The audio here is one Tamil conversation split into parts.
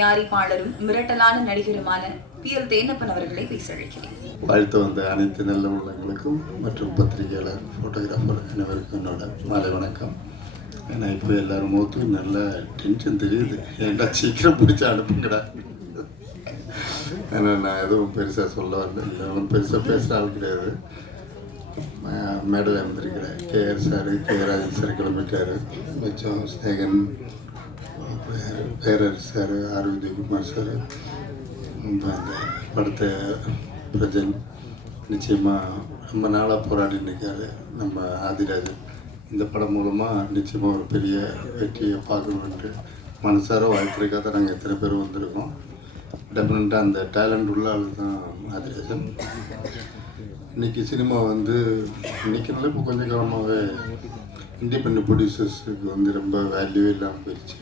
தயாரிப்பாளரும் மிரட்டலான நடிகருமான PL தேனப்பன் அவர்களை பேச அழைக்கிறேன். வாழ்த்து வந்த அனைத்து நல்ல உள்ளங்களுக்கும் மற்றும் பத்திரிகையாளர் ஃபோட்டோகிராஃபர் அனைவருக்கும் என்னோட மாலை வணக்கம். ஏன்னா இப்போ எல்லாரும் மோத்து நல்ல டென்ஷன் தெரியுது, ஏன்டா சீக்கிரம் பிடிச்சி அனுப்புங்கடா. ஏன்னா நான் எதுவும் பெருசாக சொல்ல வரல, இல்லை பெருசாக பேசுகிற ஆள் கிடையாது. மேடையில் இருந்திருக்கிறேன். KR சார், ராஜன் சார் கிளம்பிட்டார். மிச்சம் ஸ்நேகன், பேரர் சார், விஜயகுமார் சார், இந்த படத்தை பிரஜன் நிச்சயமாக ரொம்ப நாளாக போராடிட்டு இருக்காரு நம்ம ஆதிராஜன். இந்த படம் மூலமாக நிச்சயமாக ஒரு பெரிய வெற்றியை பார்க்கணுன்ட்டு மனசார வாழ்த்துறதுக்காக தான் நாங்கள் எத்தனை பேர் வந்திருக்கோம். டெஃபினட்டாக அந்த டேலண்ட் உள்ள ஆள் தான் ஆதிராஜன். இன்றைக்கி சினிமா இன்றைக்கி இல்லை, இப்போ கொஞ்சம் காலமாகவே இண்டிபெண்ட் ப்ரொடியூசர்ஸுக்கு ரொம்ப வேல்யூவே இல்லாமல் போயிடுச்சு.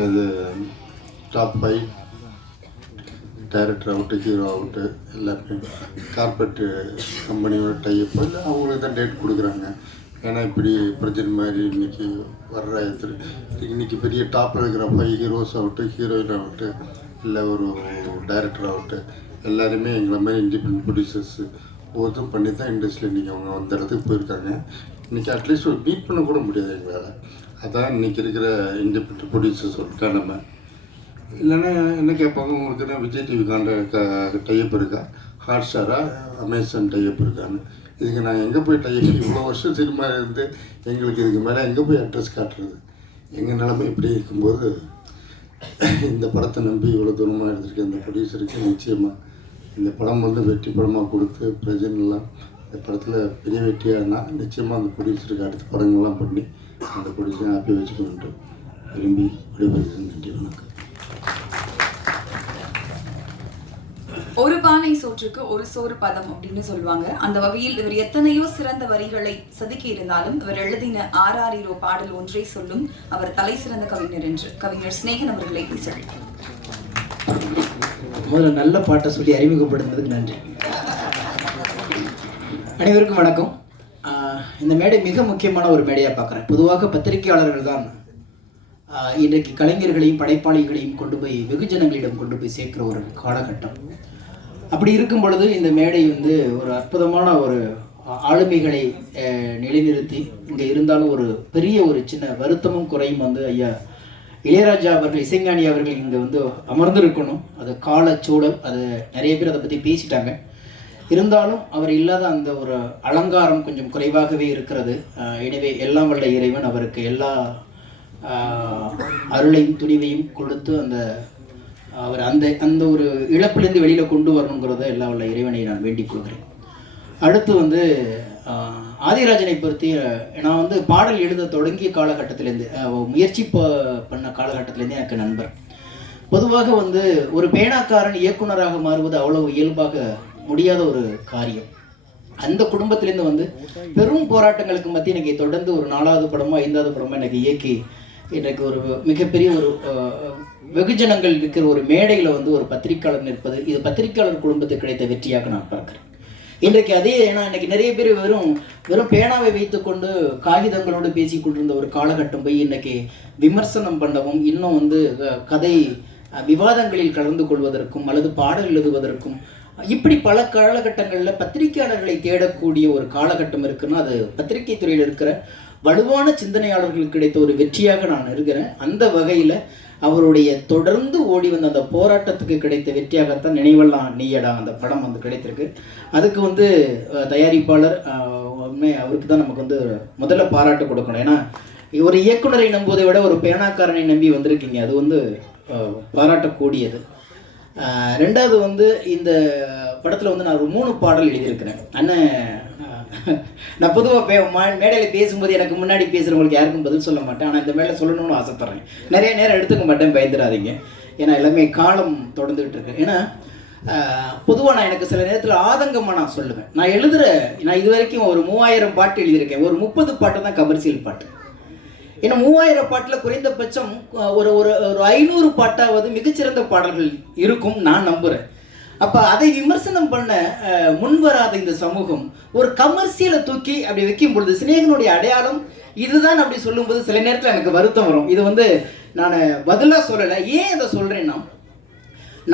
அது டாப் 5 டைரக்டர் ஆகட்டும், ஹீரோ ஆகட்டும், எல்லாருமே கார்பரேட் கம்பெனியோட டைப் இல்லை, அவங்களுக்கு தான் டேட் கொடுக்குறாங்க. ஏன்னா இப்படி பிரஜன் மாதிரி இன்றைக்கி வர்ற இன்றைக்கி பெரிய டாப்பில் இருக்கிற 5 ஹீரோஸ் ஆகட்டும், ஹீரோயின் ஆகட்டும், இல்லை ஒரு டைரக்டர் ஆகட்டும், எல்லாருமே எங்களை மாதிரி இண்டிபெண்ட் ப்ரொடியூசர்ஸ் ஒவ்வொருத்தரும் பண்ணி தான் இண்டஸ்ட்ரியில் இன்றைக்கி அவங்க அந்த இடத்துக்கு போயிருக்காங்க. இன்றைக்கி அட்லீஸ்ட் ஒரு மீட் பண்ண கூட முடியாது எங்களால். அதான் இன்றைக்கி இருக்கிற இண்டிபெண்ட் ப்ரொடியூசர்ஸ் நம்ம. இல்லைன்னா என்ன கேட்பாங்க, உங்களுக்கு தான் விஜய் டிவி டைப் இருக்கா, ஹாட் ஸ்டாரா, அமேசான் டைப் இருக்கான்னு. இதுக்கு நான் எங்கே போய் டைப், இவ்வளோ வருஷம் சினிமா இருந்து எங்களுக்கு இதுக்கு மேலே எங்கே போய் அட்ரஸ் காட்டுறது? எங்கள் நிலைமை இப்படி இருக்கும்போது இந்த படத்தை நம்பி இவ்வளோ தூரமாக எடுத்துருக்கேன். இந்த ப்ரொடியூசருக்கு நிச்சயமாக இந்த படம் வெற்றி படமாக கொடுத்து பிரஜன்லாம் இந்த படத்தில் பெரிய வெற்றியாகனா நிச்சயமாக அந்த ப்ரொடியூசருக்கு அடுத்த படங்கள்லாம் பண்ணி அந்த ப்ரொடியூசரை ஹாப்பி வச்சுக்கணுன்ட்டு விரும்பி விடைபெறுகிறேன். நன்றி, வணக்கம். ஒரு பானை சோற்றுக்கு ஒரு சோறு பதம் அப்படின்னு சொல்லுவாங்க. அந்த வகையில் இவர் எத்தனையோ சிறந்த வரிகளை செதுக்கி இருந்தாலும் இவர் எழுதின ஆராரிரோ பாடல் ஒன்றை சொல்லும் அவர் தலை சிறந்த கவிஞர் என்று கவிஞர் ஸ்நேகன் அவர்களை பேச முதல்ல நல்ல பாட்டை சொல்லி அறிமுகப்படுத்துறதுக்கு நன்றி. அனைவருக்கும் வணக்கம். இந்த மேடை மிக முக்கியமான ஒரு மேடையாக பார்க்குறேன். பொதுவாக பத்திரிகையாளர்கள் தான் இன்றைக்கு கலைஞர்களையும் படைப்பாளிகளையும் கொண்டு போய் வெகுஜனங்களிடம் கொண்டு போய் சேர்க்கிற ஒரு காலகட்டம். அப்படி இருக்கும் பொழுது இந்த மேடை ஒரு அற்புதமான ஒரு ஆளுமைகளை நிலைநிறுத்தி இங்கே இருந்தாலும் ஒரு பெரிய ஒரு சின்ன வருத்தமும் குறையும் ஐயா இளையராஜா அவர்கள், இசைஞானி அவர்கள் இங்கே அமர்ந்திருக்கணும். அது காலச்சூழல், அது நிறைய பேர் அதை பற்றி பேசிட்டாங்க. இருந்தாலும் அவர் இல்லாத அந்த ஒரு அலங்காரம் கொஞ்சம் குறைவாகவே இருக்கிறது. எனவே எல்லாம் வல்ல இறைவன் அவருக்கு எல்லா அருளையும் துணிவையும் கொடுத்து அவர் அந்த ஒரு இழப்பிலிருந்து வெளியில் கொண்டு வரணுங்கிறத எல்லாம் வல்ல இறைவனை நான் வேண்டிக் கொள்கிறேன். அடுத்து ஆதிராஜனை பொறுத்து நான் பாடல் எழுத தொடங்கிய காலகட்டத்திலேருந்து முயற்சி பண்ண காலகட்டத்திலேருந்து எனக்கு நண்பர். பொதுவாக ஒரு பேனாக்காரன் இயக்குனராக மாறுவது அவ்வளவு இயல்பாக முடியாத ஒரு காரியம். அந்த குடும்பத்திலேருந்து பெரும் போராட்டங்களுக்கு மத்திய எனக்கு தொடர்ந்து ஒரு 4வது படமோ 5வது படமோ எனக்கு இயக்கி எனக்கு ஒரு மிகப்பெரிய ஒரு வெகுஜனங்கள் இருக்கிற ஒரு மேடையில் ஒரு பத்திரிகையாளர் நிற்பது, இது பத்திரிகையாளர் குடும்பத்துக்கு கிடைத்த வெற்றியாக நான் பார்க்குறேன். இன்றைக்கு அதே, ஏன்னா இன்றைக்கி நிறைய பேர் வெறும் பேனாவை வைத்துக்கொண்டு காகிதங்களோடு பேசி கொண்டிருந்த ஒரு காலகட்டம் போய் இன்றைக்கி விமர்சனம் பண்ணவும், இன்னும் கதை விவாதங்களில் கலந்து கொள்வதற்கும் அல்லது பாடல் எழுதுவதற்கும் இப்படி பல காலகட்டங்களில் பத்திரிகையாளர்களை தேடக்கூடிய ஒரு காலகட்டம் இருக்குன்னா அது பத்திரிகை துறையில் இருக்கிற வலுவான சிந்தனையாளர்களுக்கு கிடைத்த ஒரு வெற்றியாக நான் இருக்கிறேன். அந்த வகையில் அவருடைய தொடர்ந்து ஓடி வந்த அந்த போராட்டத்துக்கு கிடைத்த வெற்றியாகத்தான் நினைவெல்லாம் நீயடா அந்த படம் கிடைத்திருக்கு. அதுக்கு தயாரிப்பாளர் அவருக்கு தான் நமக்கு முதல்ல பாராட்டு கொடுக்கணும். ஏன்னா ஒரு இயக்குனரை நம்புவதை விட ஒரு பேனாக்காரனை நம்பி வந்திருக்கீங்க, அது பாராட்டக்கூடியது. 2வது இந்த படத்தில் நான் ஒரு 3 பாடல் எழுதியிருக்கிறேன். நான் பொதுவாக மேடையில் பேசும்போது எனக்கு முன்னாடி பேசுகிறவங்களுக்கு யாருக்கும் பதில் சொல்ல மாட்டேன். ஆனால் இந்த மேலே சொல்லணும்னு ஆசைப்பட்றேன். நிறைய நேரம் எடுத்துக்க மாட்டேன், பயந்துடாதீங்க. ஏன்னா எல்லாமே காலம் தொடர்ந்துகிட்டு இருக்கு. ஏன்னா பொதுவாக நான் எனக்கு சில நேரத்தில் ஆதங்கமாக நான் சொல்லுவேன். நான் இது வரைக்கும் ஒரு 3000 பாட்டு எழுதியிருக்கேன். ஒரு 30 பாட்டு தான் கமர்ஷியல் பாட்டு. ஏன்னா 3000 பாட்டில் குறைந்தபட்சம் ஒரு 500 பாட்டாவது மிகச்சிறந்த பாடல்கள் இருக்கும் நான் நம்புகிறேன். அப்போ அதை விமர்சனம் பண்ண முன்வராத இந்த சமூகம் ஒரு கமர்ஷியலை தூக்கி அப்படி வைக்கும் பொழுது சிநேகனுடைய அடையாளம் இதுதான் அப்படி சொல்லும்போது சில நேரத்தில் எனக்கு வருத்தம் வரும். இது வந்து நான் பதிலாக சொல்லலை. ஏன் அதை சொல்கிறேன்னா,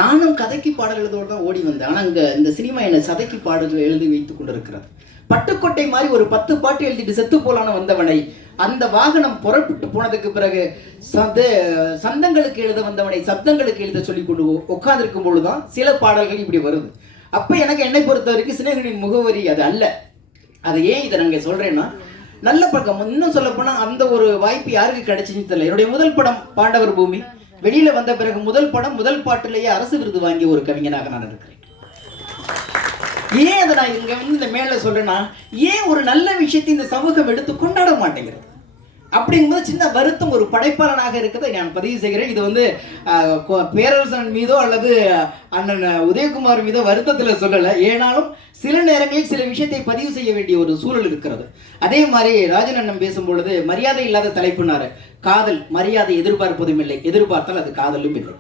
நானும் கதைக்கு பாடல் எழுதோடு தான் ஓடி வந்தேன். ஆனால் இங்கே இந்த சினிமா என்னை சதைக்கு பாடல்கள் எழுதி வைத்து கொண்டு இருக்கிறது. பட்டுக்கோட்டை மாதிரி ஒரு 10 பாட்டு எழுதிட்டு செத்து போலான்னு வந்தவனை, அந்த வாகனம் புறப்பட்டு போனதுக்கு பிறகு சந்தங்களுக்கு எழுத வந்தவனை சப்தங்களுக்கு எழுத சொல்லி கொண்டு உட்கார்ந்துருக்கும் பொழுதுதான் சில பாடல்கள் இப்படி வருது. அப்போ எனக்கு என்னை பொறுத்த வரைக்கும் சிநேகிதியின் முகவரி அது அல்ல. அது ஏன் இதை நாங்கள் சொல்கிறேன்னா, நல்ல பக்கம் இன்னும் சொல்லப்போனால் அந்த ஒரு வாய்ப்பு யாருக்கு கிடைச்சின்னு தெரியல. என்னுடைய முதல் படம் பாண்டவர் பூமி வெளியில வந்த பிறகு முதல் படம் முதல் பாட்டிலேயே அரசு விருது வாங்கிய ஒரு கவிஞனாக நான் இருக்கிறேன். ஏன் அதை நான் இங்க வந்து இந்த மேல சொல்றேன்னா, ஏன் ஒரு நல்ல விஷயத்தை இந்த சமூகம் எடுத்து கொண்டாட மாட்டேங்கிறது அப்படிங்கும்போது சின்ன வருத்தம் ஒரு படைப்பாளனாக இருக்கிறதை நான் பதிவு செய்கிறேன். இது வந்து பேரரசன் மீதோ அல்லது அண்ணன் உதயகுமார் மீதோ வருத்தத்தில் சொல்லலை. ஏனாலும் சில நேரங்களில் சில விஷயத்தை பதிவு செய்ய வேண்டிய ஒரு சூழல் இருக்கிறது. அதே மாதிரி ராஜன் அண்ணன் பேசும்பொழுது மரியாதை இல்லாத தலைப்புனாரு. காதல் மரியாதை எதிர்பார்ப்பதும் இல்லை, எதிர்பார்த்தால் அது காதலும் இல்லை.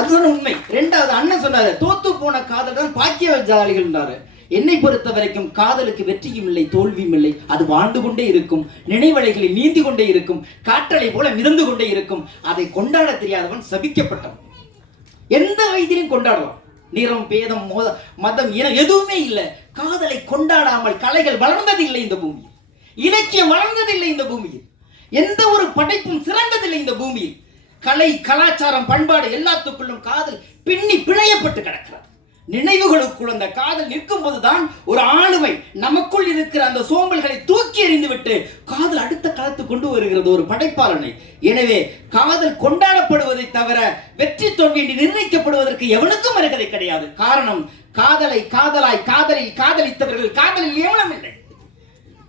அதுதான் உண்மை. ரெண்டாவது அண்ணன் சொன்னாரு, தோத்து போன காதல் தான் பாக்கியவாதிகள்ன்றாரு. என்னை பொறுத்த வரைக்கும் காதலுக்கு வெற்றியும் இல்லை தோல்வியும் இல்லை. அது வாழ்ந்து கொண்டே இருக்கும், நினைவலைகளில் நீந்தி கொண்டே இருக்கும், காற்றலை போல மிதந்து கொண்டே இருக்கும். அதை கொண்டாட தெரியாதவன் சபிக்கப்பட்டவன். எந்த வயதிலும் கொண்டாடலாம். நிறம் பேதம் மதம் இனம் எதுவுமே இல்லை. காதலை கொண்டாடாமல் கலைகள் வளர்ந்ததில்லை இந்த பூமியில், இலக்கியம் வளர்ந்ததில்லை இந்த பூமியில், எந்த ஒரு படைப்பும் சிறந்ததில்லை இந்த பூமியில். கலை கலாச்சாரம் பண்பாடு எல்லாத்துக்குள்ளும் காதல் பின்னி பிணையப்பட்டு கிடக்கிறது. நினைவுகளுக்குள் அந்த காதல் நிற்கும் போதுதான் ஒரு ஆளுமை நமக்குள் இருக்கிற அந்த சோம்பல்களை தூக்கி எறிந்துவிட்டு காதல் அடுத்த களத்து கொண்டு வருகிறது ஒரு படைப்பாளனை. எனவே காதல் கொண்டாடப்படுவதை தவிர வெற்றி தோல்வி என்று நிர்ணயிக்கப்படுவதற்கு எவனுக்கும் அருகதை கிடையாது. காரணம், காதலை காதலாய் காதலில் காதலித்தவர்கள் காதலில் ஏவலம் இல்லை.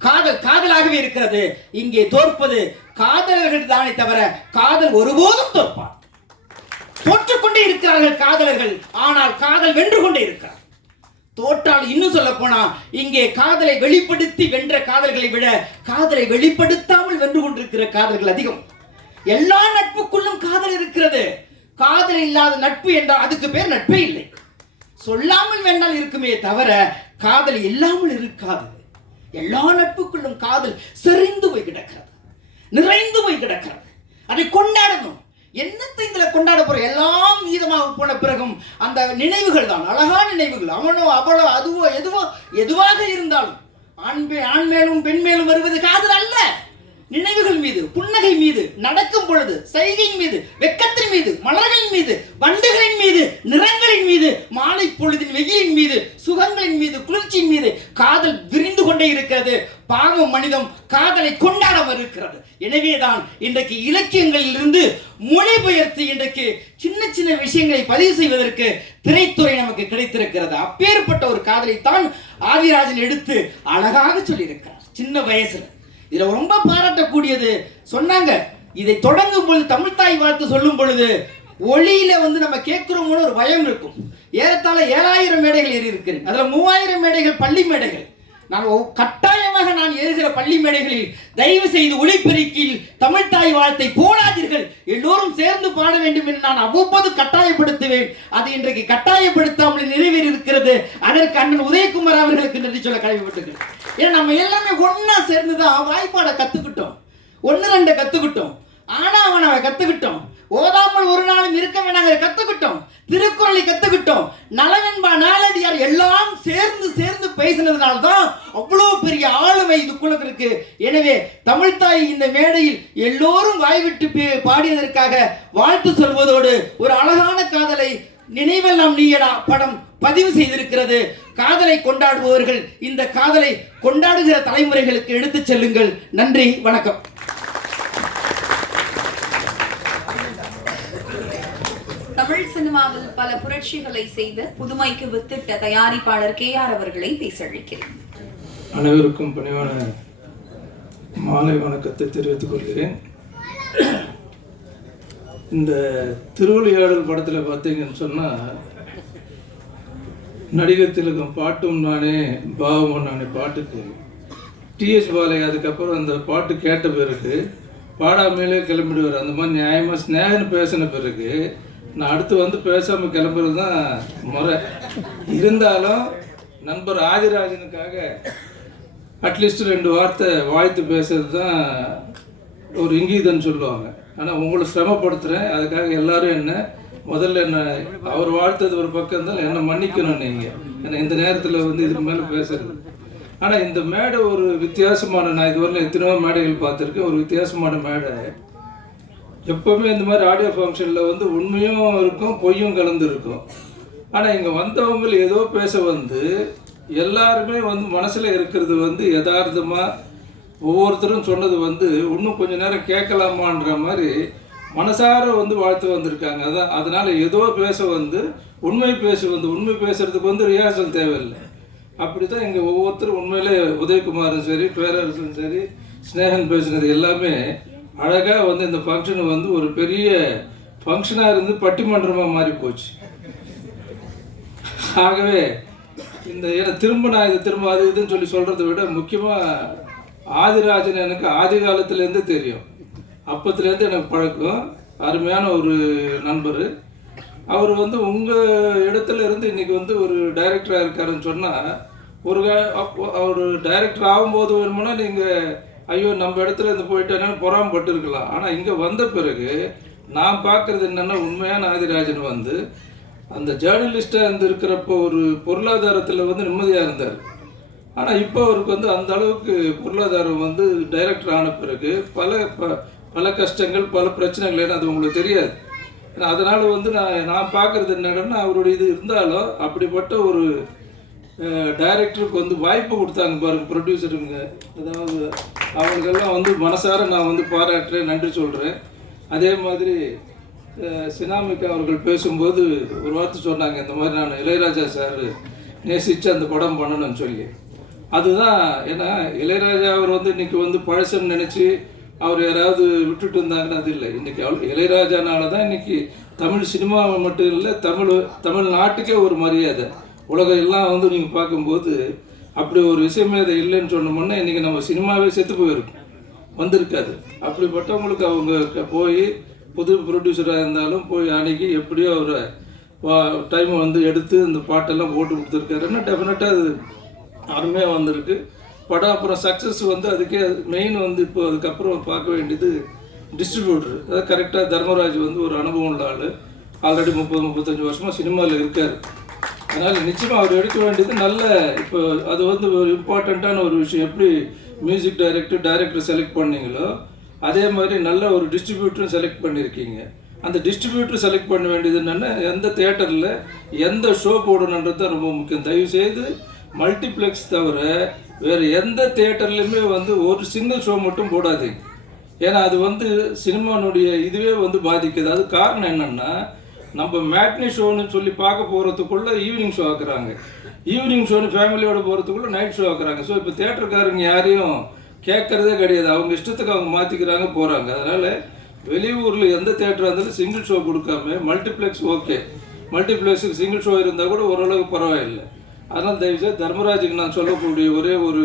காதல் காதலாகவே இருக்கிறது. இங்கே தோற்பது காதலர்கள் தானே தவிர காதல் ஒருபோதும் தோற்பார். தோற்றுக்கொண்டே இருக்கிறார்கள் காதலர்கள், ஆனால் காதல் வென்று கொண்டே இருக்கிறார். தோற்றால் இன்னும் சொல்ல போனா இங்கே காதலை வெளிப்படுத்தி வென்ற காதல்களை விட காதலை வெளிப்படுத்தாமல் வென்று கொண்டிருக்கிற காதல்கள் அதிகம். எல்லா நட்புக்குள்ளும் காதல் இருக்கிறது. காதல் இல்லாத நட்பு என்றால் அதுக்கு பேர் நட்பே இல்லை. சொல்லாமல் வேண்டால் இருக்குமே தவிர காதல் இல்லாமல் இருக்காது. எல்லா நட்புக்குள்ளும் காதல் செறிந்து போய் கிடக்கிறது, நிறைந்து போய் கிடக்கிறது. அதை கொண்டாடணும். என்னத்தை இதுல கொண்டாட போறோம்? எல்லாம் மீதமாக போன பிறகும் அந்த நினைவுகள் தான் அழகான நினைவுகள். அவனோ அவளோ அதுவோ எதுவாக இருந்தாலும் ஆண் மேலும் பெண் மேலும் வருவது காதல் அல்ல. நினைவுகள் மீது, புன்னகை மீது, நடக்கும் பொழுது சைகையின் மீது, வெக்கத்தின் மீது, மலர்களின் மீது, வண்டுகளின் மீது, நிறங்களின் மீது, மாலை பொழுதின் வெயிலின் மீது, சுகங்களின் மீது, குளிர்ச்சியின் மீது காதல் விரிந்து கொண்டே இருக்கிறது. பாவம் மனிதம் காதலை கொண்டாட இருக்கிறது. எனவேதான் இன்றைக்கு இலக்கியங்களில் இருந்து மொழிபெயர்த்து இன்றைக்கு சின்ன சின்ன விஷயங்களை பதிவு செய்வதற்கு திரைத்துறை நமக்கு கிடைத்திருக்கிறது. அப்பேற்பட்ட ஒரு காதலைத்தான் ஆதிராஜன் எடுத்து அழகாக சொல்லியிருக்கிறார் சின்ன வயசுல. இதுல ரொம்ப பாராட்டக்கூடியது சொன்னாங்க, இதை தொடங்கும் பொழுது தமிழ் தாய் வாழ்த்து சொல்லும் பொழுது ஒளியில வந்து நம்ம கேட்கிறோம்னு ஒரு பயம் இருக்கும். ஏறத்தாழ 7000 மேடைகள் ஏறி இருக்கிறேன். அதுல 3000 மேடைகள் பள்ளி மேடைகள். நான் கட்டாயமாக நான் ஏறுகிற பள்ளி மேடைகளில் தயவு செய்து ஒளிபெருக்கில் தமிழ் தாய் வாழ்த்தை போடாதீர்கள், எல்லோரும் சேர்ந்து பாட வேண்டும் என்று நான் அவ்வப்போது கட்டாயப்படுத்துவேன். அது இன்றைக்கு கட்டாயப்படுத்தாமல் நிறைவேறி இருக்கிறது. அதற்கு அண்ணன் உதயகுமார் அவர்களுக்கு நன்றி சொல்ல கடமைப்பட்டிருக்கிறேன். ஏன்னா நம்ம எல்லாமே ஒன்னா சேர்ந்துதான் வாய்ப்பாட கத்துக்கிட்டோம், 1-2 கத்துக்கிட்டோம், ஆனா அவனை கத்துக்கிட்டோம், ஓதாமல் ஒரு நாளும் இருக்க வேணாங்க கத்துக்கிட்டோம், திருக்குறளை கத்துக்கிட்டோம், நலவென்பா நாளடியார் எல்லாம் சேர்ந்து சேர்ந்து பேசினதுனால்தான் அவ்வளவு பெரிய ஆளுமை இதுக்குள்ள இருக்கு. எனவே தமிழ்தாய் இந்த மேடையில் எல்லோரும் வாய்விட்டு பாடியதற்காக வாழ்த்து சொல்வதோடு ஒரு அழகான காதலை நினைவெல்லாம் நீயடா படம் பதிவு செய்திருக்கிறது. காதலை கொண்டாடுபவர்கள் இந்த காதலை கொண்டாடுகிற தலைமுறைகளுக்கு எடுத்துச் செல்லுங்கள். நன்றி, வணக்கம். தமிழ் சினிமாவில் பல புரட்சிகளை செய்த புதுமைக்கு வித்திட்ட தயாரிப்பாளர் KR அவர்களை பேசழிக்கிறேன். அனைவருக்கும் பணிவான மாலை வணக்கத்தை தெரிவித்துக் கொள்கிறேன். இந்த திருவிளையாடல் படத்தில் பார்த்தீங்கன்னு சொன்னால் நடிகர் திலகம் பாட்டும் நானே பாவமும் நானே பாட்டுக்கு TS பாலையா அதுக்கப்புறம் அந்த பாட்டு கேட்ட பிறகு பாடாமலே கிளம்பிடுவார். அந்த மாதிரி நியாயமாக ஸ்நேகன்னு பேசின பிறகு நான் அடுத்து வந்து பேசாமல் கிளம்புறது தான் முறை. இருந்தாலும் நண்பர் ஆதிராஜனுக்காக அட்லீஸ்ட் 2 வார்த்தை வாழ்த்து பேசுறது தான் ஒரு இங்கீதம்னு சொல்லுவாங்க. ஆனால் உங்களை சிரமப்படுத்துகிறேன், அதுக்காக எல்லாரும் முதல்ல அவர் வாழ்த்தது ஒரு பக்கம் இருந்தாலும் என்னை மன்னிக்கணும் நீங்கள், ஏன்னா இந்த நேரத்தில் வந்து இதுக்கு மேலே பேசுறது. ஆனால் இந்த மேடை ஒரு வித்தியாசமான, நான் இதுவரையில் எத்தனையோ மேடைகள் பார்த்துருக்கேன், ஒரு வித்தியாசமான மேடை. எப்போவுமே இந்த மாதிரி ஆடியோ ஃபங்க்ஷனில் வந்து உண்மையும் இருக்கும் பொய்யும் கலந்து இருக்கும். ஆனால் இங்கே வந்தவங்க ஏதோ பேச வந்து எல்லாருமே வந்து மனசில் இருக்கிறது வந்து யதார்த்தமாக ஒவ்வொருத்தரும் சொன்னது வந்து இன்னும் கொஞ்சம் நேரம் கேட்கலாமான்ற மாதிரி மனசார வந்து வாழ்த்து வந்திருக்காங்க. அதனால் ஏதோ பேச வந்து உண்மை பேசுறதுக்கு வந்து ரியாசல் தேவையில்லை. அப்படி தான் இங்கே ஒவ்வொருத்தரும் உண்மையிலே உதயகுமாரும் சரி, பேரரசும் சரி, ஸ்னேகன் பேசுனது எல்லாமே அழகாக வந்து இந்த ஃபங்க்ஷனை வந்து ஒரு பெரிய ஃபங்க்ஷனாக இருந்து பட்டிமன்றமாக மாறி போச்சு. ஆகவே ஏன்னா நான் இது திரும்ப அது இதுன்னு சொல்லி சொல்கிறத விட முக்கியமாக ஆதிராஜன் எனக்கு ஆதி காலத்துலேருந்து தெரியும், அப்பத்துலேருந்து எனக்கு பழக்கம், அருமையான ஒரு நண்பர். அவர் வந்து உங்கள் இடத்துல இருந்து இன்றைக்கி வந்து ஒரு டைரக்டராக இருக்காருன்னு சொன்னால், அவர் டைரக்டர் ஆகும்போது வேணுமுன்னா நீங்கள் ஐயோ நம்ம இடத்துல இருந்து போயிட்டேன்னு பொறாமப்பட்டு இருக்கலாம். ஆனால் இங்கே வந்த பிறகு நான் பார்க்குறது என்னென்னா, உண்மையான ஆதிராஜன் வந்து அந்த ஜேர்னலிஸ்டாக இருந்து இருக்கிறப்போ ஒரு பொருளாதாரத்தில் வந்து நிம்மதியாக இருந்தார். ஆனால் இப்போ அவருக்கு வந்து அந்த அளவுக்கு பொருளாதாரம் வந்து டைரக்டர் ஆன பிறகு பல கஷ்டங்கள், பல பிரச்சனைகள், ஏன்னா அது உங்களுக்கு தெரியாது. அதனால் வந்து நான் பார்க்குறது என்னன்னா, அவருடைய இது இருந்தாலும் அப்படிப்பட்ட ஒரு டைரக்டருக்கு வந்து வாய்ப்பு கொடுத்தாங்க பாருங்க ப்ரொடியூசருங்க. அதாவது அவங்களுக்கெல்லாம் வந்து மனசார நான் வந்து பாராட்டுறேன், நன்றி சொல்கிறேன். அதே மாதிரி சினாமிகா அவர்கள் பேசும்போது ஒரு வார்த்தை சொன்னாங்க, இந்த மாதிரி நான் இளையராஜா சார் நேசித்து அந்த படம் பண்ணணும்னு சொல்லி. அதுதான், ஏன்னா இளையராஜா அவர் வந்து இன்றைக்கி வந்து பழசன்னு நினச்சி அவர் யாராவது விட்டுட்டு இருந்தாங்கன்னு அது இல்லை. இன்றைக்கி இளையராஜானால தான் இன்றைக்கி தமிழ் சினிமாவை மட்டும் இல்லை, தமிழ்நாட்டுக்கே ஒரு மரியாதை. உலகம் எல்லாம் வந்து நீங்கள் பார்க்கும்போது அப்படி ஒரு இசைமேதை இல்லைன்னு சொன்னோம்னா இன்றைக்கி நம்ம சினிமாவே செத்து போயிருக்கும், வந்திருக்காது. அப்படிப்பட்டவங்களுக்கு அவங்க போய் புது ப்ரொடியூசராக இருந்தாலும் போய் அன்றைக்கி எப்படியோ அவரை டைம் வந்து எடுத்து அந்த பாட்டெல்லாம் போட்டு கொடுத்துருக்காருன்னா டெஃபினட்டாக அது அருமையாக வந்திருக்கு படம். அப்புறம் சக்ஸஸ் வந்து அதுக்கே மெயின் வந்து இப்போ அதுக்கப்புறம் பார்க்க வேண்டியது டிஸ்ட்ரிபியூட்டர். அதாவது கரெக்டாக தர்மராஜ் வந்து ஒரு அனுபவம் உள்ள ஆள், ஆல்ரெடி 30-35 வருஷமாக சினிமாவில் இருக்கார். அதனால் நிச்சயமாக அவர் எடுக்க வேண்டியது நல்ல, இப்போ அது வந்து ஒரு இம்பார்ட்டண்ட்டான ஒரு விஷயம். எப்படி மியூசிக் டைரக்டர் செலக்ட் பண்ணீங்களோ அதே மாதிரி நல்ல ஒரு டிஸ்ட்ரிபியூட்டரும் செலக்ட் பண்ணியிருக்கீங்க. அந்த டிஸ்ட்ரிபியூட்டர் செலக்ட் பண்ண வேண்டியது என்னென்னா, எந்த தியேட்டரில் எந்த ஷோ போடணுன்றது தான் ரொம்ப முக்கியம். தயவுசெய்து மல்டிப்ளெக்ஸ் தவிர வேறு எந்த தியேட்டர்லையுமே வந்து ஒரு சிங்கிள் ஷோ மட்டும் போடாதீங்க. ஏன்னா அது வந்து சினிமானுடைய இதுவே வந்து பாதிக்குது. அது காரணம் என்னென்னா, நம்ம மேட்னி ஷோன்னு சொல்லி பார்க்க போகிறதுக்குள்ளே ஈவினிங் ஷோ ஆக்குறாங்க, ஈவினிங் ஷோன்னு ஃபேமிலியோடு போகிறதுக்குள்ளே நைட் ஷோ ஆக்குறாங்க. ஸோ இப்போ தியேட்டருக்காரங்க யாரையும் கேட்குறதே கிடையாது, அவங்க இஷ்டத்துக்கு அவங்க மாற்றிக்கிறாங்க போகிறாங்க. அதனால் வெளியூரில் எந்த தியேட்டராக இருந்தாலும் சிங்கிள் ஷோ கொடுக்காம மல்டிப்ளெக்ஸ் ஓகே, மல்டிப்ளெக்ஸுக்கு சிங்கிள் ஷோ இருந்தால் கூட ஓரளவுக்கு பரவாயில்லை. அதனால் தயவுசெய்து தர்மராஜுக்கு நான் சொல்லக்கூடிய ஒரே ஒரு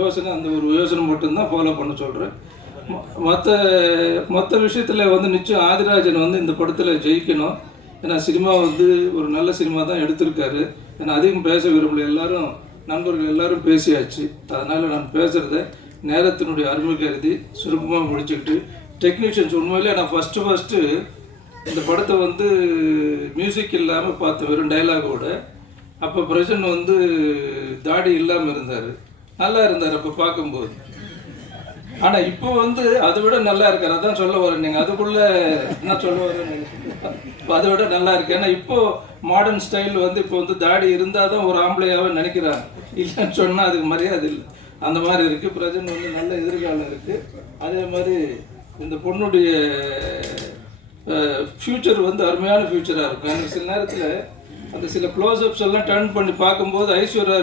யோசனை, அந்த ஒரு யோசனை மட்டும்தான் ஃபாலோ பண்ண சொல்கிறேன். மற்ற விஷயத்தில் வந்து நிச்சயம் ஆதிராஜன் வந்து இந்த படத்தில் ஜெயிக்கணும். ஏன்னா சினிமா வந்து ஒரு நல்ல சினிமா தான் எடுத்திருக்காரு. ஏன்னா அதிகம் பேச விரும்பல, எல்லாரும் நண்பர்கள் எல்லாரும் பேசியாச்சு. அதனால் நான் பேசுகிறத நேரத்தினுடைய அருமை கருதி சுருக்கமாக முடிச்சுக்கிட்டு, டெக்னீஷியன்ஸ் உண்மையிலே நான் ஃபஸ்ட்டு இந்த படத்தை வந்து மியூசிக் இல்லாமல் பார்த்தேன், வெறும் டைலாகோட. அப்போ பிரசன் வந்து தாடி இல்லாமல் இருந்தார், நல்லா இருந்தார் அப்போ பார்க்கும்போது. ஆனால் இப்போ வந்து அதை விட நல்லா இருக்கார். அதான் சொல்ல வரேன், நீங்கள் அதுக்குள்ளே என்ன சொல்ல வரேன்னு இப்போ அதை விட நல்லா இருக்கு. ஏன்னா இப்போது மாடர்ன் ஸ்டைல் வந்து இப்போ வந்து தாடி இருந்தால் தான் ஒரு ஆம்பளையாகவே நினைக்கிறாங்க, இல்லைன்னு சொன்னால் அதுக்கு மரியாதை இல்லை. அந்த மாதிரி இருக்குது. பிரஜன் வந்து நல்ல எதிர்காலம் இருக்குது. அதே மாதிரி இந்த பொண்ணுடைய ஃப்யூச்சர் வந்து அருமையான ஃப்யூச்சராக இருக்கும். எனக்கு சில நேரத்தில் அந்த சில க்ளோஸ்அப்ஸ் எல்லாம் டர்ன் பண்ணி பார்க்கும்போது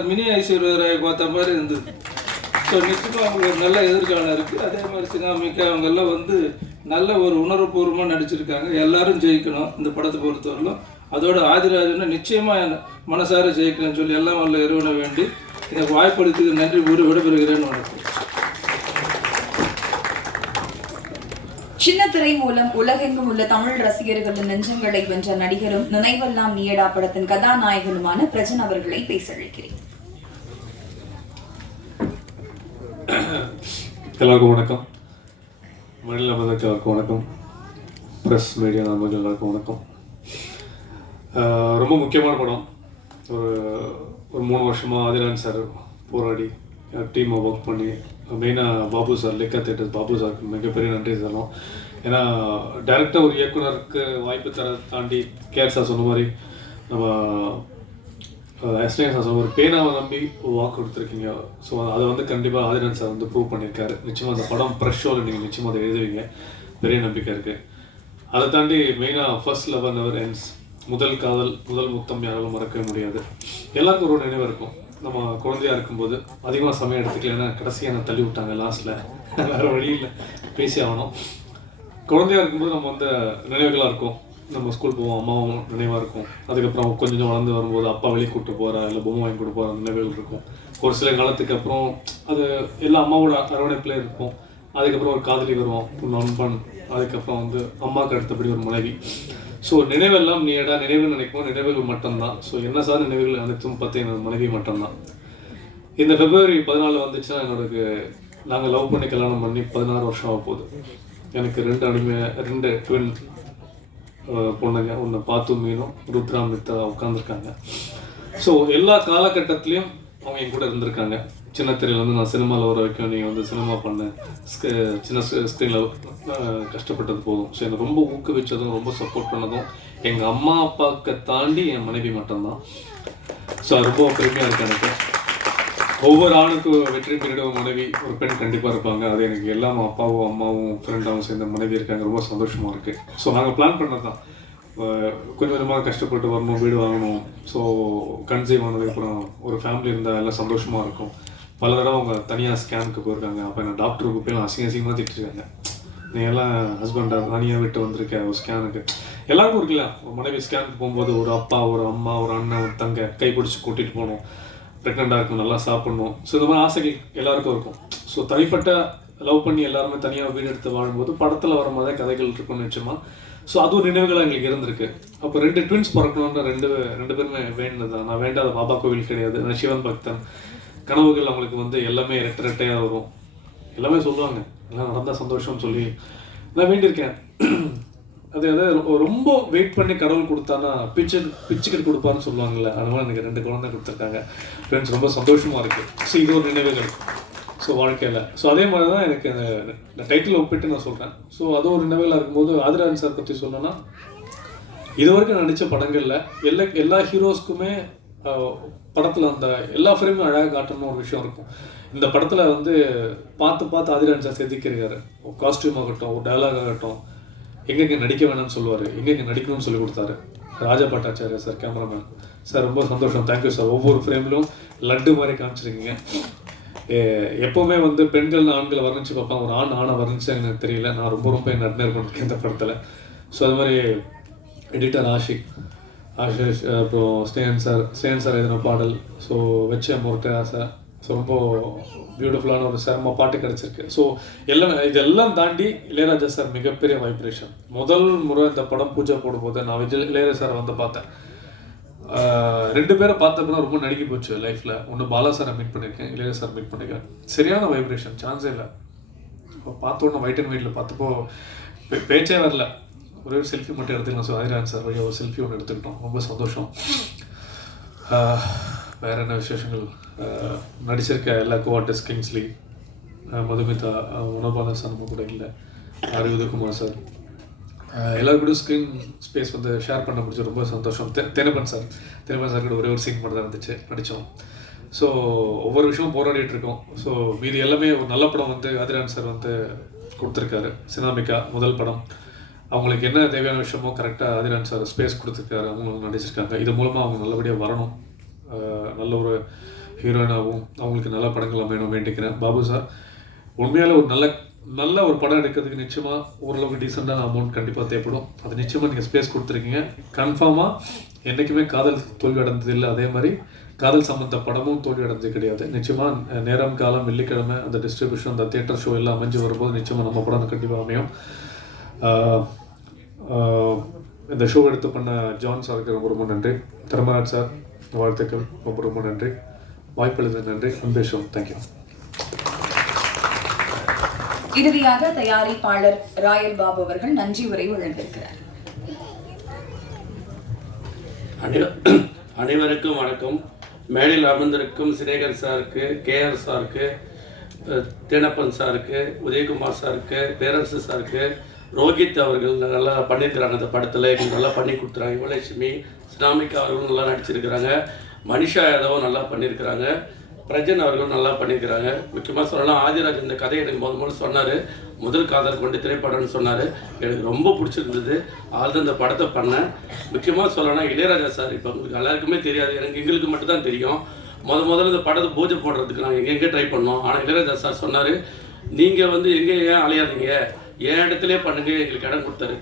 மினி ஐஸ்வர்யா ராய் பார்த்த மாதிரி இருந்தது. ஸோ நிச்சயமாக அவங்களுக்கு நல்ல எதிர்காலம் இருக்குது. அதே மாதிரி சினாமிகா அவங்கெல்லாம் வந்து நல்ல ஒரு உணர்வுபூர்வமாக நடிச்சிருக்காங்க. எல்லாரும் ஜெயிக்கணும் இந்த படத்தை பொறுத்தவரையிலும். அதோட ஆதிராஜனை நிச்சயமாக மனசார ஜெயிக்கணும்னு சொல்லி எல்லாம் வல்ல இறைவனை வேண்டி எனக்கு வாய்ப்பளித்தது நன்றி கூறி விடைபெறுகிறேன்னு வணக்கம். சின்ன திரை மூலம் உலகெங்கும் உள்ள தமிழ் ரசிகர்களின் நெஞ்சங்களை வென்ற நடிகரும் நினைவெல்லாம் நீயடா படத்தின் கதாநாயகனுமான பிரஜன் அவர்களை பேச அழைக்கிறேன். எல்லாருக்கும் வணக்கம். மணில் அமர்ந்தக்கு எல்லாருக்கும் வணக்கம். ப்ரெஸ் மீடியா நண்பர்கள் எல்லாருக்கும் வணக்கம். ரொம்ப முக்கியமான படம். ஒரு 3 வருஷமாக ஆதிராஜன் சார் போராடி டீமை ஒர்க் பண்ணி, மெயினாக பாபு சார், லிக்கா தேட்டர்ஸ் பாபு சாருக்கு மிகப்பெரிய நன்றி சொல்லணும். ஏன்னா டைரெக்டாக ஒரு இயக்குனருக்கு வாய்ப்பு தர தாண்டி கேஆர் சார் சொன்ன மாதிரி நம்ம எஸ்டிஎன் சார் ஒரு பேனாவை நம்பி வாக்கு கொடுத்துருக்கீங்க. ஸோ அதை வந்து கண்டிப்பாக ஆதிராஜன் சார் வந்து ப்ரூவ் பண்ணியிருக்காரு. நிச்சயமாக அந்த படம் ப்ரெஷ் ஷோவில் நீங்கள் நிச்சயமாக அதை எழுதுவீங்க, பெரிய நம்பிக்கை இருக்குது. அதை தாண்டி மெயினாக ஃபர்ஸ்ட் லவ் நெவர் எண்ட்ஸ், முதல் காதல் முதல் முத்தம் யாராலும் மறக்கவே முடியாது. எல்லாருக்கும் ஒரு நினைவு இருக்கும். நம்ம குழந்தையாக இருக்கும்போது அதிகமாக சமயம் எடுத்துக்கலன்னா கடைசியாக என்ன தள்ளி விட்டாங்க லாஸ்ட்டில், வேறு வழி இல்லை, பேசி ஆகணும். குழந்தையாக இருக்கும்போது நம்ம வந்து நினைவுகளாக இருக்கும். நம்ம ஸ்கூல் போவோம், அம்மாவும் நினைவாக இருக்கும். அதுக்கப்புறம் கொஞ்சம் வளர்ந்து வரும்போது அப்பா வெளியே கூப்பிட்டு போகிற, இல்லை பொம்மை வாங்கி கொடுத்து போகிற நினைவுகள் இருக்கும். ஒரு சில காலத்துக்கு அப்புறம் அது எல்லாம் அம்மாவோட அரவணைப்பில் இருக்கும். அதுக்கப்புறம் ஒரு காதலி வருவோம், நண்பன், அதுக்கப்புறம் வந்து அம்மாவுக்கு அடுத்தபடி ஒரு மனைவி. ஸோ நினைவெல்லாம் நீடா நினைவு நினைக்கும் நினைவுகள் மட்டும்தான். ஸோ என்ன சார் நினைவுகள் அனைத்தும் பார்த்து என்னோட மனைவி மட்டும்தான். இந்த February 14 வந்துச்சுன்னா என்னோடக்கு நாங்கள் லவ் பண்ணி கல்யாணம் பண்ணி 16 வருஷம் ஆக போகுது. எனக்கு 2 ட்வின் பொண்ணுங்க, ஒன்று பாத்து மீனும் ருத்ரா மித்தா உட்காந்துருக்காங்க. ஸோ எல்லா காலகட்டத்திலையும் அவங்க என் கூட இருந்திருக்காங்க. சின்ன திரையிலேருந்து நான் சினிமாவில் வர வரைக்கும் நீங்கள் வந்து சினிமா பண்ண சின்ன ஸ்க்ரீனில் கஷ்டப்பட்டது போதும். ஸோ என்னை ரொம்ப ஊக்குவிச்சதும் ரொம்ப சப்போர்ட் பண்ணதும் எங்கள் அம்மா அப்பாவுக்கு தாண்டி என் மனைவி மட்டும்தான். ஸோ அது ரொம்ப பெருமையாக இருக்குது எனக்கு. ஒவ்வொரு ஆணுக்கும் வெற்றி பெறிடும் மனைவி ஒரு பெண் கண்டிப்பாக இருப்பாங்க. அது எனக்கு எல்லாம் அப்பாவும் அம்மாவும் ஃப்ரெண்டாகவும் சேர்ந்த மனைவி இருக்காங்க. ரொம்ப சந்தோஷமாக இருக்குது. ஸோ நாங்கள் பிளான் பண்ணது தான், கொஞ்சம் கொஞ்சமாக கஷ்டப்பட்டு வரணும், வீடு வாங்கணும். ஸோ கன்சீவ் ஆனதுக்கப்புறம் ஒரு ஃபேமிலி இருந்தால் எல்லாம் சந்தோஷமாக இருக்கும். பல தடவை அவங்க தனியாக ஸ்கேனுக்கு போயிருக்காங்க. அப்போ என்ன டாக்டருக்கு போய் அசிங்கமாக திட்டிருக்காங்க, நீ எல்லாம் ஹஸ்பண்டாக தனியாக விட்டு வந்திருக்க ஒரு ஸ்கேனுக்கு. எல்லாருக்கும் இருக்குல்ல, ஒரு மனைவி ஸ்கேனுக்கு போகும்போது ஒரு அப்பா, ஒரு அம்மா, ஒரு அண்ணன், ஒரு தங்கை கைப்பிடிச்சி கூட்டிகிட்டு போகணும், ப்ரெக்னெண்ட்டாக இருக்கும், நல்லா சாப்பிட்ணும். ஸோ இந்த மாதிரி ஆசைகள் எல்லாருக்கும் இருக்கும். ஸோ தனிப்பட்ட லவ் பண்ணி எல்லாருமே தனியாக வீடு எடுத்து வாழும்போது படத்தில் வர மாதிரி கதைகள் இருக்கும்னு நிச்சயமாக. ஸோ அது ஒரு நினைவுகளாக எங்களுக்கு இருந்திருக்கு. அப்போ 2 ட்வின்ஸ் பிறக்கணுன்ற ரெண்டு பேருமே வேண்டினது தான். நான் வேண்டாத பாபா கோவில் கிடையாது. நான் சிவன் பக்தன். கனவுகள் அவங்களுக்கு வந்து எல்லாமே ரெட்டையாக வரும். எல்லாமே சொல்லுவாங்க, எல்லாம் நடந்தால் சந்தோஷம்னு சொல்லி நான் வேண்டியிருக்கேன். அது ரொம்ப வெயிட் பண்ணி கடவுள் கொடுத்தானா பிச்சுக்கிட்டு கொடுப்பான்னு சொல்லுவாங்கள்ல, அதனால எனக்கு 2 குழந்தை கொடுத்துருக்காங்க. ஃப்ரெண்ட்ஸ் ரொம்ப சந்தோஷமாக இருக்குது. ஸோ இது ஒரு நினைவுகள் ஸோ வாழ்க்கையில். ஸோ அதே மாதிரி தான் எனக்கு இந்த டைட்டில் ஒப்பிட்டு நான் சொல்கிறேன். ஸோ அது ஒரு நினைவுகளாக இருக்கும்போது ஆதிராஜன் சார் பற்றி சொல்லணும்னா, இது வரைக்கும் நான் நடித்த படங்களில் எல்லா ஹீரோஸ்க்குமே படத்தில் அந்த எல்லா ஃப்ரேமும் அழகாக காட்டணும்னு ஒரு விஷயம் இருக்கும். இந்த படத்தில் வந்து பார்த்து ஆதிராஜன் சார் செதுக்கியிருக்காரு. காஸ்டியூம் ஆகட்டும், ஒரு டயலாக் ஆகட்டும், எங்கெங்கே நடிக்க வேணும்னு சொல்லுவார், எங்கெங்கே நடிக்கணும்னு சொல்லி கொடுத்தாரு. ராஜா பட்டாச்சாரியா சார் கேமராமேன் சார், ரொம்ப சந்தோஷம், தேங்க்யூ சார். ஒவ்வொரு ஃப்ரேம்லையும் லட்டு மாதிரி காமிச்சிருக்கீங்க. எப்போவுமே வந்து பெண்கள் ஆண்களை வர்ணிச்சு பார்ப்பாங்க, ஒரு ஆணை வர்ணிச்சு எனக்கு தெரியல. நான் ரொம்ப என்ன அட்மையர் பண்ணிருக்கேன் இந்த படத்தில். ஸோ அது மாதிரி எடிட்டர் ஆஷிஷ், அப்புறம் ஸ்னேகன் சார் எழுதின பாடல், ஸோ வச்ச முரட்டை ஆசை. ஸோ ரொம்ப பியூட்டிஃபுல்லான ஒரு செம்ம பாட்டு கிடச்சிருக்கு. ஸோ இதெல்லாம் தாண்டி இளையராஜா சார் மிகப்பெரிய வைப்ரேஷன். முதல் முறை இந்த படம் பூஜை போடும்போது நான் இளையராஜா சாரை வந்து பார்த்தேன். 2 பேரை பார்த்தப்போ ரொம்ப நடுங்கி போச்சு லைஃப்பில். ஒன்று பாலா சாரை மீட் பண்ணியிருக்கேன், இளையராஜா சார் மீட் பண்ணியிருக்கேன். சரியான வைப்ரேஷன், சான்ஸே இல்லை. பார்த்தோன்னா ஒயிட் அண்ட் ஒயிட்டில் பார்த்தப்போ பேச்சே வரல. ஒரே ஒரு செல்ஃபி மட்டும் எடுத்துக்கலாம். ஸோ ஆதிராஜன் சார் வழியாக ஒரு செல்ஃபி ஒன்று எடுத்துக்கிட்டோம், ரொம்ப சந்தோஷம். வேறு என்ன விசேஷங்கள்? நடிச்சிருக்க எல்லா கோஆர்டிஸ்ட், கிங்ஸ்லி, மதுமிதா, உணபான சார் நம்ம கூட இல்லை, உதயகுமார் சார், எல்லாருக்கூட ஸ்க்ரீன் ஸ்பேஸ் வந்து ஷேர் பண்ண முடிச்சு ரொம்ப சந்தோஷம். தினப்பன் சார் கூட ஒரே ஒரு சீன் மட்டும் தான் இருந்துச்சு, நடித்தோம். ஸோ ஒவ்வொரு விஷயமும் போராடிட்டு இருக்கோம். ஸோ மீதி எல்லாமே ஒரு நல்ல படம் வந்து ஆதிராஜன் சார் வந்து கொடுத்துருக்காரு. சினாமிகா முதல் படம், அவங்களுக்கு என்ன தேவையான விஷயமோ கரெக்டாக ஆதிராஜன் சார் ஸ்பேஸ் கொடுத்துருக்காரு, அவங்களும் நடிச்சிருக்காங்க. இது மூலமாக அவங்க நல்லபடியாக வரணும், நல்ல ஒரு ஹீரோயினாகவும் அவங்களுக்கு நல்ல படங்கள் அமையணும் வேண்டிக்கிறேன். பாபு சார் உண்மையால் ஒரு நல்ல ஒரு படம் எடுக்கிறதுக்கு நிச்சயமாக ஓரளவுக்கு டீசெண்டான அமௌண்ட் கண்டிப்பாக தேவைப்படும். அது நிச்சயமாக நீங்கள் ஸ்பேஸ் கொடுத்துருக்கீங்க. கன்ஃபார்மாக என்றைக்குமே காதல் தோல்வி அடைந்தது இல்லை, அதே மாதிரி காதல் சம்மந்த படமும் தோல்வி அடைஞ்சது கிடையாது. நிச்சயமாக நேரம் காலம் வெள்ளிக்கிழமை அந்த டிஸ்ட்ரிபியூஷன், அந்த தியேட்டர் ஷோ எல்லாம் அமைஞ்சு வரும்போது நிச்சயமாக நம்ம படம் கண்டிப்பாக அமையும். இந்த ஷோ எடுத்து பண்ண ஜான் சாருக்கு ரொம்ப நன்றி. தர்மராஜ் சார் வாழ்த்துக்கள், ரொம்ப நன்றி. வாய்ப்பளித்த நன்றி. அன்பேஷம், தேங்க்யூ. இறுதியாக தயாரிப்பாளர் ராயல் பாபு அவர்கள் நன்றி உரை வழங்கியிருக்கிறார். அனைவருக்கும் வணக்கம். மேடையில் அமர்ந்திருக்கும் சினேகர் சாருக்கு, கேஆர் சாருக்கு, தேனப்பன் சாருக்கு, உதயகுமார் சாருக்கு, பேரரசு சாருக்கு, ரோஹித் அவர்கள் நல்லா பண்ணியிருக்கிறாங்க. அந்த படத்தில் எங்களுக்கு நல்லா பண்ணி கொடுத்துறாங்க. யுவலட்சுமி, சினாமிகா அவர்களும் நல்லா நடிச்சிருக்கிறாங்க. மனிஷா யாதவும் நல்லா பண்ணியிருக்கிறாங்க. பிரஜன் அவர்களும் நல்லா பண்ணியிருக்கிறாங்க. முக்கியமாக சொல்லலாம், ஆதிராஜ் இந்த கதையை எனக்கு முதல்ல சொன்னார். முதல் காதல் கொண்டு திரைப்படம்னு சொன்னார். எனக்கு ரொம்ப பிடிச்சிருந்தது. ஆல்தான் இந்த படத்தை பண்ணேன். முக்கியமாக சொல்லலாம், இளையராஜா சார் இப்போ உங்களுக்கு எல்லாருக்குமே தெரியாது, எங்களுக்கு மட்டும்தான் தெரியும். முதல்ல இந்த படத்தை பூஜை போடுறதுக்கு நாங்கள் எங்கெங்கே ட்ரை பண்ணோம். ஆனால் இளையராஜா சார் சொன்னார், நீங்கள் வந்து எங்கே ஏன் அலையாதீங்க, என் இடத்துலேயே பண்ணுங்க, எங்களுக்கு இடம் கொடுத்தாரு.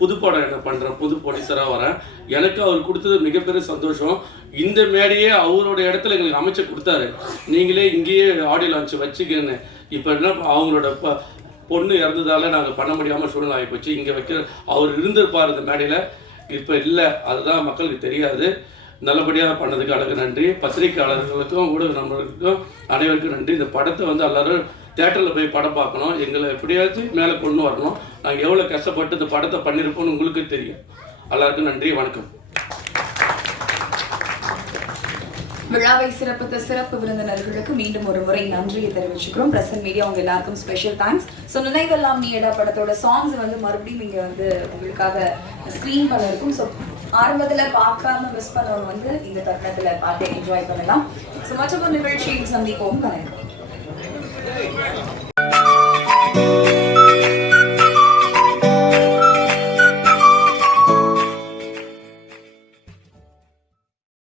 புது படம் என்ன பண்ணுறேன், புது போலீஸராக வரேன். எனக்கு அவர் கொடுத்தது மிகப்பெரிய சந்தோஷம். இந்த மேடையே அவரோட இடத்துல எங்களுக்கு அமைச்சு கொடுத்தாரு. நீங்களே இங்கேயே ஆடியோ லான்ச் வச்சுக்கன்னு. இப்போ என்ன அவங்களோட பொண்ணு இறந்ததால் நாங்கள் பண்ண முடியாமல் சூழ்நிலை ஆகிப்போச்சு. இங்கே வைக்கிற அவர் இருந்திருப்பார் இந்த மேடையில், இப்போ இல்லை. அதுதான் மக்களுக்கு தெரியாது. நல்லபடியாக பண்ணதுக்கு அழகு நன்றி. பத்திரிகையாளர்களுக்கும் ஊடக நண்பர்களுக்கும் அனைவருக்கும் நன்றி. இந்த படத்தை வந்து எல்லோரும் தேட்டரில் போய் படம் பார்க்கணும். எங்களை எப்படியாச்சும் மேலே கொண்டு வரணும். நாங்கள் எவ்வளோ கஷ்டப்பட்டு இந்த படத்தை பண்ணியிருப்போம்னு உங்களுக்கு தெரியும். எல்லாருக்கும் நன்றி, வணக்கம். விழாவை சிறப்பித்த சிறப்பு விருந்தினர்களுக்கு மீண்டும் ஒரு முறை நன்றியை தெரிவிச்சுக்கிறோம். பிரசன்ட் மீடியா உங்க எல்லாருக்கும் ஸ்பெஷல் தேங்க்ஸ். ஸோ நினைவெல்லாம் நீடா படத்தோட சாங்ஸ் வந்து மறுபடியும் இங்கே வந்து உங்களுக்காக ஸ்க்ரீன் பண்ண இருக்கும். ஸோ ஆரம்பத்தில் பார்க்காம மிஸ் பண்ணவங்க வந்து இந்த தருணத்தில் பார்த்து என்ஜாய் பண்ணலாம். ஸோ மற்றொரு நிகழ்ச்சியில் சந்திப்போம். வணக்கம்.